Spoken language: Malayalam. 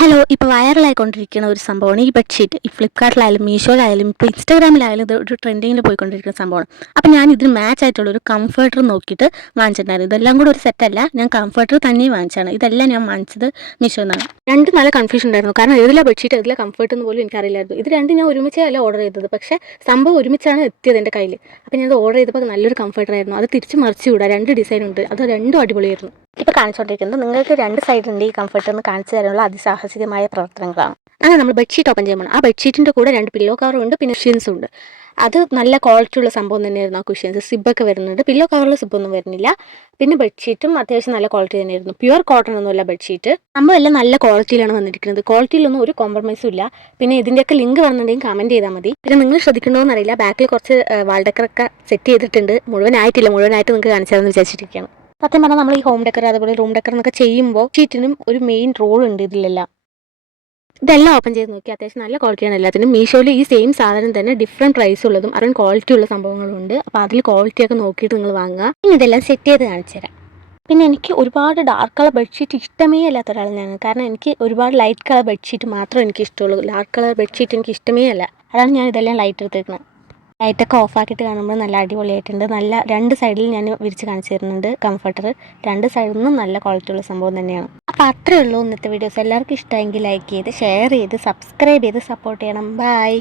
ഹലോ, ഇപ്പോൾ വൈറലായിക്കൊണ്ടിരിക്കുന്ന ഒരു സംഭവമാണ് ഈ ബെഡ്ഷീറ്റ്. ഈ ഫ്ലിപ്കാർട്ടിലായാലും മീഷോയിലായാലും ഇപ്പോൾ ഇൻസ്റ്റാഗ്രാമിലായാലും ഇത് ഒരു ട്രെൻഡിങ്ങിൽ പോയിക്കൊണ്ടിരിക്കുന്ന സംഭവമാണ്. അപ്പോൾ ഞാൻ ഇതിന് മാച്ച് ആയിട്ടുള്ളൊരു കംഫർട്ടർ നോക്കിയിട്ട് വാങ്ങിച്ചിട്ടുണ്ടായിരുന്നു. ഇതെല്ലാം കൂടെ ഒരു സെറ്റല്ല, ഞാൻ കംഫർട്ടർ തന്നെ വാങ്ങിച്ചാണ്. ഇതെല്ലാം ഞാൻ വാങ്ങിച്ചത് മീഷോ എന്നാണ്. രണ്ട് നല്ല കൺഫ്യൂഷൻ ഉണ്ടായിരുന്നു, കാരണം ഏതിലെ ബെഡ്ഷീറ്റ് ഏതിലെ കംഫർട്ട് എന്ന് പോലും എനിക്കറിയില്ലായിരുന്നു. ഇത് രണ്ടും ഞാൻ ഒരുമിച്ചല്ല ഓർഡർ ചെയ്തത്, പക്ഷേ സംഭവം ഒരുമിച്ചാണ് എത്തിയത് എൻ്റെ കയ്യിൽ. അപ്പോൾ ഞാനത് ഓർഡർ ചെയ്തപ്പോൾ നല്ലൊരു കംഫർട്ടർ ആയിരുന്നു. അത് തിരിച്ച് മറിച്ച് വിടാം, രണ്ട് ഡിസൈൻ ഉണ്ട്, അത് രണ്ടും അടിപൊളിയായിരുന്നു. ഇപ്പോൾ കാണിച്ചുകൊണ്ടിരിക്കുന്നത് നിങ്ങൾക്ക് രണ്ട് സൈഡുണ്ട് ഈ കംഫർട്ടറിന് കാണിച്ചു തരാനുള്ള അതിസാഹസികമായ പ്രവർത്തനങ്ങളാണ്. അങ്ങനെ നമ്മൾ ബെഡ്ഷീറ്റ് ഓപ്പൺ ചെയ്യുമ്പോൾ ആ ബെഡ്ഷീറ്റിൻ്റെ കൂടെ രണ്ട് പില്ലോ കവറും ഉണ്ട്, പിന്നെ കുഷ്യൻസും ഉണ്ട്. അത് നല്ല ക്വാളിറ്റി ഉള്ള സംഭവം തന്നെയായിരുന്നു. ആ കുഷ്യൻസ് സിബൊക്കെ വരുന്നുണ്ട്, പില്ലോ കവറിൽ സിബൊന്നും വരുന്നില്ല. പിന്നെ ബെഡ്ഷീറ്റും അത്യാവശ്യം നല്ല ക്വാളിറ്റി തന്നെയായിരുന്നു. പ്യുവർ കോട്ടൺ ഒന്നുമല്ല ബെഡ്ഷീറ്റ്, സംഭവം നല്ല ക്വാളിറ്റിയിലാണ് വന്നിരിക്കുന്നത്. ക്വാളിറ്റിയിലൊന്നും ഒരു കോംപ്രമൈസും ഇല്ല. പിന്നെ ഇതിൻ്റെയൊക്കെ ലിങ്ക് വന്നിട്ടുണ്ടെങ്കിൽ കമൻറ്റ് ചെയ്താൽ മതി. പിന്നെ നിങ്ങൾ ശ്രദ്ധിക്കണമെന്ന് അറിയില്ല, ബാക്കിൽ കുറച്ച് വാൾഡക്കറൊക്കെ സെറ്റ് ചെയ്തിട്ടുണ്ട്. മുഴുവനായിട്ടില്ല, മുഴുവനായിട്ട് നിങ്ങൾക്ക് കാണിച്ചു തരാമെന്ന് വിചാരിച്ചിരിക്കുകയാണ്. സത്യം പറഞ്ഞാൽ നമ്മൾ ഈ ഹോം ഡെക്കർ അതുപോലെ റൂം ഡെക്കർ എന്നൊക്കെ ചെയ്യുമ്പോൾ ഷീറ്റിനും ഒരു മെയിൻ റോൾ ഉണ്ട് ഇതിലെല്ലാം. ഇതെല്ലാം ഓപ്പൺ ചെയ്ത് നോക്കി, അത്യാവശ്യം നല്ല ക്വാളിറ്റിയാണ് എല്ലാത്തിനും. മീഷോയിൽ ഈ സെയിം സാധനം തന്നെ ഡിഫറെൻറ്റ് പ്രൈസ് ഉള്ളതും അറൗണ്ട് ക്വാളിറ്റി ഉള്ള സംഭവങ്ങളുണ്ട്. അപ്പോൾ അതിൽ ക്വാളിറ്റിയൊക്കെ നോക്കിയിട്ട് നിങ്ങൾ വാങ്ങുക. പിന്നെ ഇതെല്ലാം സെറ്റ് ചെയ്ത് കാണിച്ചു തരാം. പിന്നെ എനിക്ക് ഒരുപാട് ഡാർക്ക് കളർ ബെഡ്ഷീറ്റ് ഇഷ്ടമേ അല്ലാത്ത ഒരാളാണ്. കാരണം എനിക്ക് ഒരുപാട് ലൈറ്റ് കളർ ബെഡ്ഷീറ്റ് മാത്രമേ എനിക്ക് ഇഷ്ടമുള്ളൂ. ഡാർക്ക് കളർ ബെഡ്ഷീറ്റ് എനിക്ക് ഇഷ്ടമേ അല്ല. അതാണ് ഞാൻ ഇതെല്ലാം ലൈറ്റ് എടുത്തേക്കുന്നത്. ലൈറ്റൊക്കെ ഓഫാക്കിയിട്ട് കാണുമ്പോൾ നല്ല അടിപൊളിയായിട്ടുണ്ട്. നല്ല രണ്ട് സൈഡിൽ ഞാൻ വിരിച്ച് കാണിച്ചു തരുന്നുണ്ട് കംഫർട്ടർ. രണ്ട് സൈഡിൽ നിന്നും നല്ല ക്വാളിറ്റി ഉള്ള സംഭവം തന്നെയാണ്. അപ്പോൾ അത്രയേ ഉള്ളൂ ഇന്നത്തെ വീഡിയോസ്. എല്ലാവർക്കും ഇഷ്ടമെങ്കിൽ ലൈക്ക് ചെയ്ത് ഷെയർ ചെയ്ത് സബ്സ്ക്രൈബ് ചെയ്ത് സപ്പോർട്ട് ചെയ്യണം. ബൈ.